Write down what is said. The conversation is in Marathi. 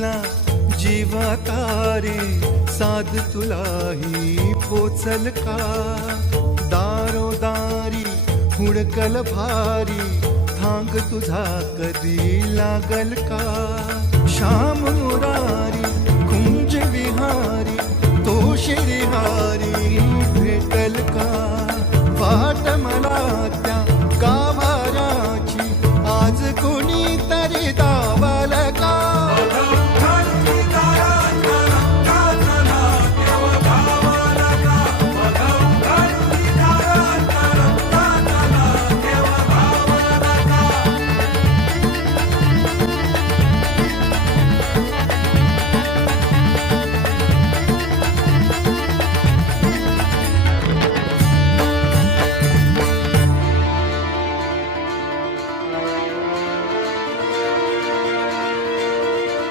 ला जीवा तारे साध तुलाही पोचल का दारोदारी हुडकल भारी थांग तुझा कधी लागल का श्याम